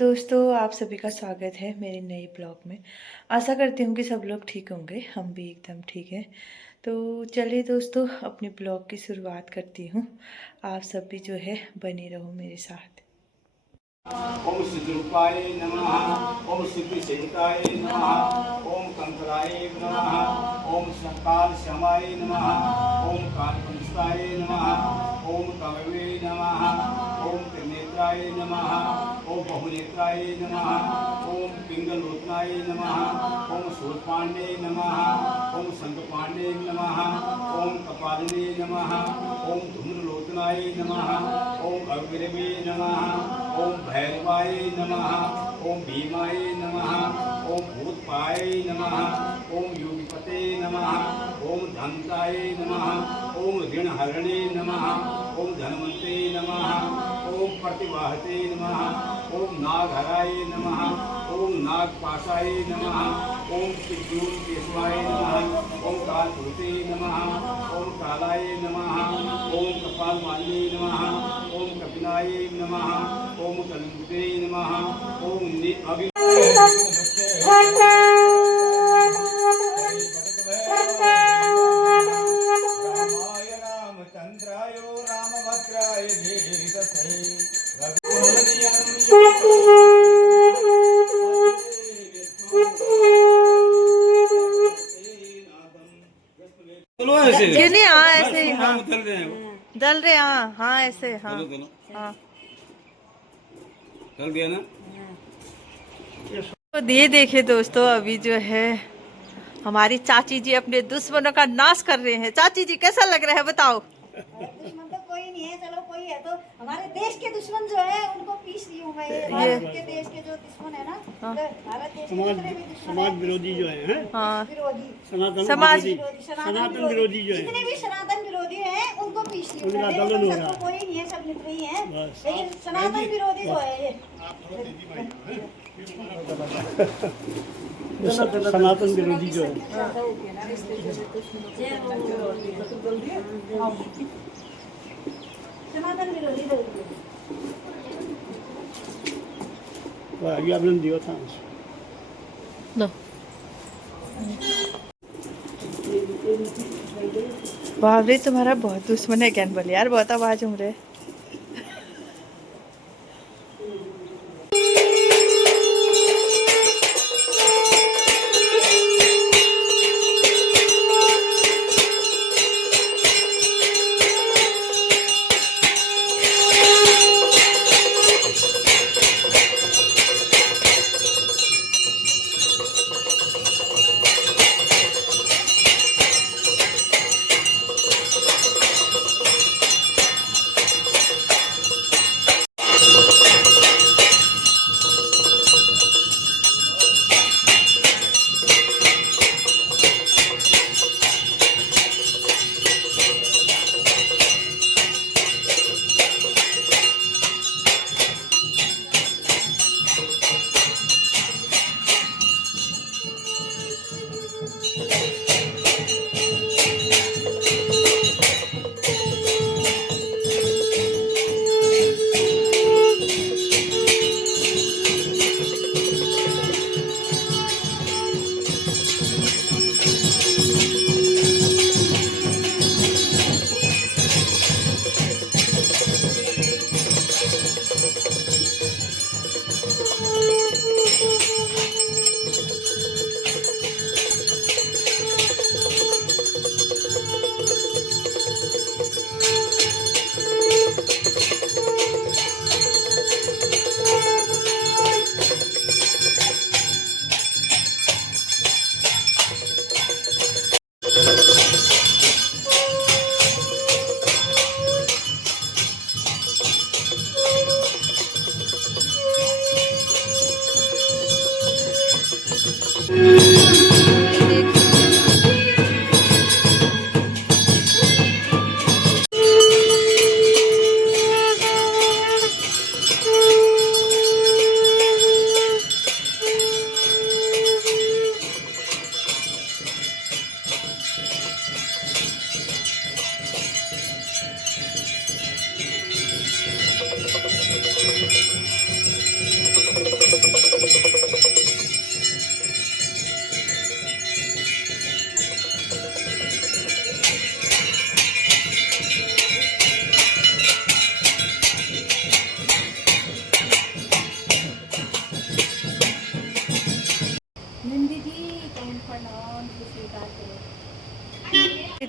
दोस्तों, आप सभी का स्वागत है मेरे नए ब्लॉग में। आशा करती हूँ कि सब लोग ठीक होंगे, हम भी एकदम ठीक हैं। तो चलिए दोस्तों, अपने ब्लॉग की शुरुआत करती हूँ। आप सब भी जो है बने रहो मेरे साथ। ओम सिद्धरूपाय नमः। ओम सिद्धि सेविताय नमः। ओम कंकराय नमः। ओम संकाल श्यामाय नमः। ओम कालकंस्ताय नमः। ओम कवये नमः। ओम त्रिनेत्राय नमः। ओम बहुनेत्राय नमः। ओम पिंगलोचनाय नमः। ओम शूलपाण्डे नमः। ओम संगपाण्डे नमः। ओम कपालिने नमः। ओम धूम्रलोचनाय नमः। ओम अग्रवे नमः। ओम भैरवाय नमः। ओम भीमाय नमः। ओम भूतपाय नमः। ओम योगिपते नमः। ओम धनताय नमः। ओम ऋणहरणे नमः। ओम धनवन्ते नमः। ओम प्रतिवाहते नमः। ओम नागहराय नमः। ओम नागपाशाय नमः। ओम चिद्रूप केशवाय नमः। ओम कालभूते नमः। ओम कालाय नमः। ओम कपालमालिने नमः। ओम कपिनाय नमः। ओम कलंकुते नमः। ओम अग्नि रामाय रामचंद्राय रामभद्राय धीरसे क्यों नहीं? हाँ ऐसे ही, हाँ डल रहे, हाँ हाँ ऐसे, हाँ हाँ। चल गया ना। तो ये देखिए दोस्तों, अभी जो है हमारी चाची जी अपने दुश्मनों का नाश कर रहे हैं। चाची जी कैसा लग रहा है बताओ? दुश्मन तो कोई नहीं है, चलो कोई है तो हमारे देश के दुश्मन जो है उनको पीस ली हूँ मैं। ये भारत के देश के जो दुश्मन है ना, हाँ। तो भारत देश के जितने भी दुश्मन समाज विरोधी जो है, हाँ विरोधी, समाज सनातन विरोधी जो है, जितने भी सनातन विरोधी हैं उनको पीस ली हूँ। उनका देखो दलन हो सबको रहा है। कोई नहीं है, सब निकल रही है, बस। लेकिन सनातन विरोधी जो है ये सनातन विरोधी जो है। सनातन विरोधी लोग अभी आपने दिया था लो। बाप रे, तुम्हारा बहुत दुश्मन है कैन बोले यार, बहुत आवाज उम रहे। तो उनको नाम से स्वीकार करो।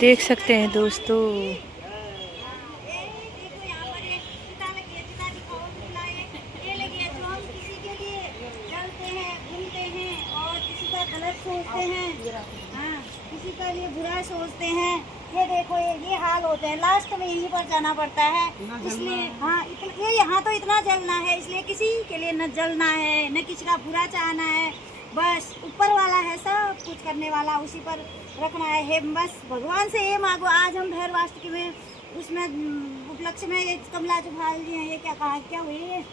देख सकते हैं दोस्तों, देखो यहाँ पर ये चिता लगी है, चिता दिखाओ कितना ये लगी है, जो हम किसी के लिए जलते हैं, घूमते हैं और किसी का गलत सोचते हैं, हाँ किसी का लिए बुरा सोचते हैं। ये देखो ये हाल होते हैं, लास्ट में यहीं पर जाना पड़ता है। इसलिए हाँ ये यहाँ तो इतना जलना है, इसलिए किसी के लिए न जलना है न किसी का बुरा चाहना है, बस ऊपर वाला है सब कुछ करने वाला, उसी पर रखना है। बस भगवान से ये मांगो। आज हम भैरवाष्टमी में उसमें उपलक्ष्य में ये कमला जुभाल जी हैं, ये क्या कहा क्या हुई है ये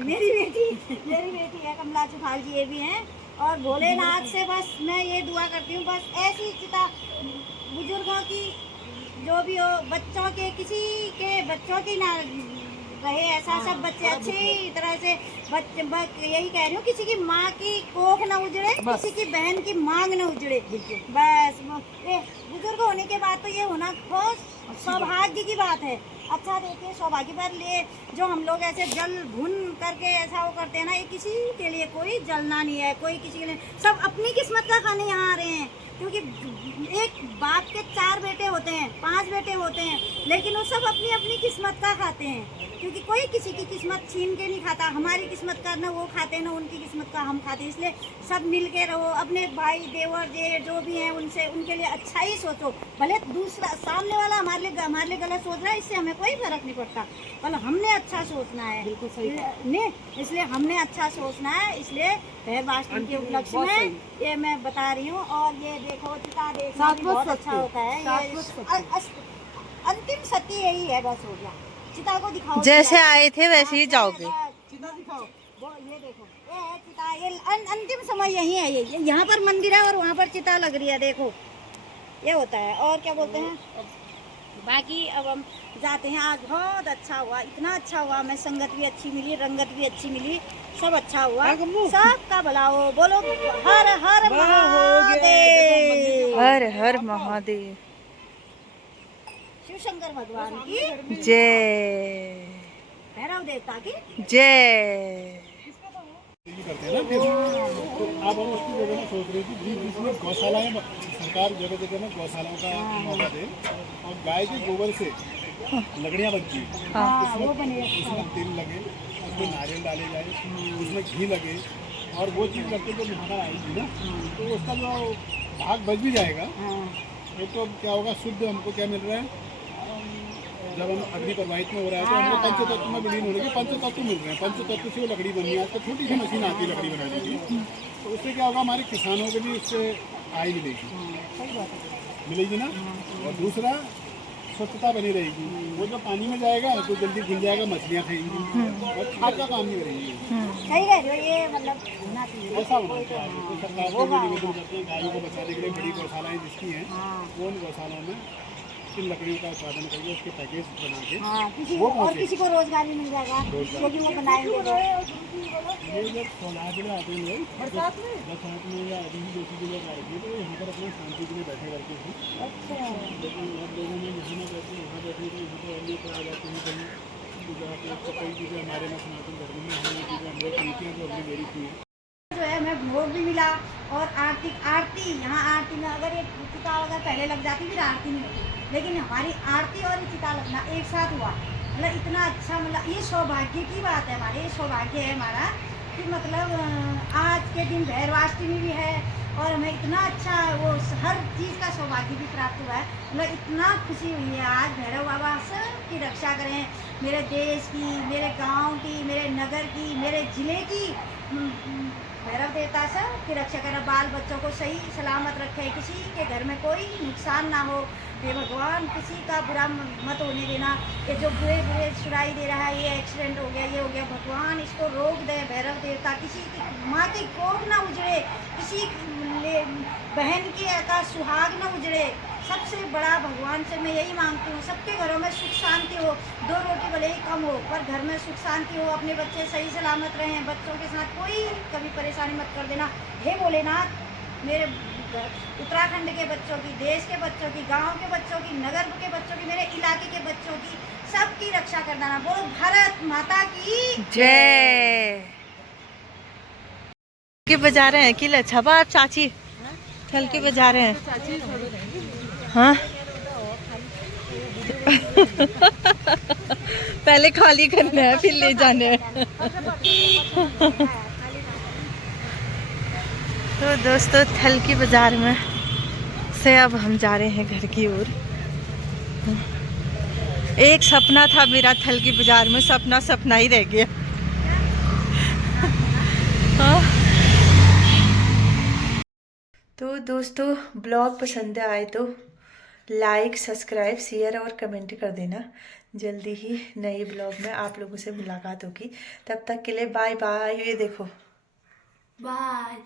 मेरी बेटी है कमला जुभाल जी, ये भी हैं। और भोलेनाथ से बस मैं ये दुआ करती हूँ, बस ऐसी चिता बुजुर्गों की जो भी हो, बच्चों के किसी के बच्चों की ना रहे ऐसा, सब बच्चे अच्छी तरह से यही कह रही हूँ, किसी की माँ की कोख ना उजड़े, किसी की बहन की मांग ना उजड़े। बस बुजुर्ग होने के बाद तो ये होना बहुत सौभाग्य की बात है। अच्छा देखिए सौभाग्य पर लिए जो हम लोग ऐसे जल भुन करके ऐसा वो करते हैं ना, ये किसी के लिए कोई जलना नहीं है, कोई किसी के लिए, सब अपनी किस्मत का खाने यहाँ आ रहे हैं। क्योंकि एक बाप के 4 बेटे होते हैं, 5 बेटे होते हैं, लेकिन वो सब अपनी अपनी किस्मत का खाते हैं, क्योंकि कोई किसी की किस्मत छीन के नहीं खाता। हमारी किस्मत का न वो खाते न उनकी किस्मत का हम खाते, इसलिए सब मिल के रहो। अपने भाई देवर जेठ जो भी हैं उनसे उनके लिए अच्छा ही सोचो, भले दूसरा सामने वाला हमारे लिए गलत सोच रहा है, इससे हमें कोई फर्क नहीं पड़ता, भले हमने अच्छा सोचना है। बिल्कुल सही नहीं, इसलिए हमने अच्छा सोचना है। इसलिए भैरवाष्टमी के उपलक्ष्य में ये मैं बता रही हूँ। और ये देखो चिता देखना भी बहुत अच्छा होता है, ये अंतिम सत्य यही है, बस हो गया। चिता को दिखाओ, जैसे आए थे वैसे ही जाओगे। चिता दिखाओ, वो ये देखो ये है चिता, ये अंतिम समय यही है। ये यहाँ पर मंदिर है और वहाँ पर चिता लग रही है, देखो ये होता है। और क्या बोलते हैं, बाकी अब हम जाते हैं। आज बहुत अच्छा हुआ, इतना अच्छा हुआ, हमें संगत भी अच्छी मिली, रंगत भी अच्छी मिली, सब अच्छा हुआ, सबका भला हो। बोलो हर हर महादेव, हर हर महादेव, शिव शंकर भगवान की जय, भैरव देवता की जय। करते हैं ना फिर, तो अब हम उसकी जगह में सोच रहे थे बीच बीच में गौशालाएं, सरकार जगह जगह में गौशालाओं का मौका दे और गाय के गोबर से लकड़ियाँ बनती हैं, उसमें तेल लगे, उसमें नारियल डाले जाए, उसमें घी लगे, और वो चीज़ करके जब माता आएगी ना तो उसका जो भाग बच भी जाएगा। एक तो क्या होगा, शुद्ध हमको क्या मिल रहा है, जब हम अग्नि प्रवाहित में हो रहा है तो हमको पंचतत्व में विलीन होने के पंचतत्व मिल रहे हैं, पंचतत्व से वो लकड़ी बनी है। तो छोटी सी मशीन आती है लकड़ी बनाने की, तो उससे क्या होगा, हमारे किसानों के भी इससे आय मिलेगी ना। और दूसरा स्वच्छता बनी रहेगी, वो जब पानी में जाएगा तो जल्दी घुल जाएगा, मछलियाँ खाएंगी और खाद का काम नहीं करेंगी। सही है जो ये मतलब होना चाहिए, ऐसा होना चाहिए। तो सरकार को भी निवेदन करते हैं, गायों को बचाने के लिए बड़ी गौशालाएँ जिसकी हैं वो उन गौशालाओं में इन लकड़ियों का उत्पादन करके उसके पैकेज बना के किसी को और किसी को रोजगार भी मिल जाएगा, क्योंकि वो बनाएंगे। ये जब सोलह के लिए आते हैं लोग, बरसात में या अभी भी 2 लोग आए थे, तो यहाँ पर अपना शांति के लिए बैठे करते थे। लेकिन अब लोगों में यहाँ ना बैठे, यहाँ बैठे तो यहाँ पर अन्य आ जाते हैं कहीं पूजा पे। तो कई चीज़ें हमारे में सनातन धर्म में हमें चीज़ें हम लोग की हैं जो हमने मेरी की है जो है हमें भोग भी मिला। और आरती यहाँ आरती में अगर ये चिता अगर पहले लग जाती फिर आरती नहीं होती, लेकिन हमारी आरती और चिता लगना एक साथ हुआ, मतलब इतना अच्छा, मतलब ये सौभाग्य की बात है हमारे, ये सौभाग्य है हमारा कि मतलब आज के दिन भैरवाष्टमी भी है और हमें इतना अच्छा वो हर चीज़ का सौभाग्य भी प्राप्त हुआ है। मतलब इतना खुशी हुई है आज। भैरव बाबा सबकी रक्षा करें, मेरे देश की, मेरे गांव की, मेरे नगर की, मेरे ज़िले की, भैरव देवता सबकी रक्षा करें, बाल बच्चों को सही सलामत रखें, किसी के घर में कोई नुकसान ना हो। हे भगवान किसी का बुरा मत होने देना। ये जो बुरे सुराई दे रहा है, ये एक्सीडेंट हो गया, ये हो गया, भगवान इसको रोक दे भैरव देवता। किसी की माँ की कोख ना उजड़े, किसी बहन की का सुहाग ना उजड़े। सबसे बड़ा भगवान से मैं यही मांगती हूँ, सबके घरों में सुख शांति हो, 2 रोटी भले ही कम हो पर घर में सुख शांति हो, अपने बच्चे सही सलामत रहें, बच्चों के साथ कोई कभी परेशानी मत कर देना। हे भोलेनाथ, मेरे उत्तराखंड के बच्चों की, देश के बच्चों की, गांव के बच्चों की, नगर के बच्चों की, मेरे इलाके के बच्चों की, सबकी रक्षा कर देना। बोलो भारत माता की जय। के बजा रहे हैं कि लच्छा आप चाची ठल के बजा रहे हैं। हाँ पहले खाली करना है फिर ले जाने हैं। तो दोस्तों थल की बाजार में से अब हम जा रहे हैं घर की ओर। एक सपना था मेरा थल की बाजार में, सपना सपना ही रह गया। हाँ। तो दोस्तों ब्लॉग पसंद आए तो लाइक सब्सक्राइब शेयर और कमेंट कर देना। जल्दी ही नए ब्लॉग में आप लोगों से मुलाकात होगी। तब तक के लिए बाय बाय। ये देखो बाय।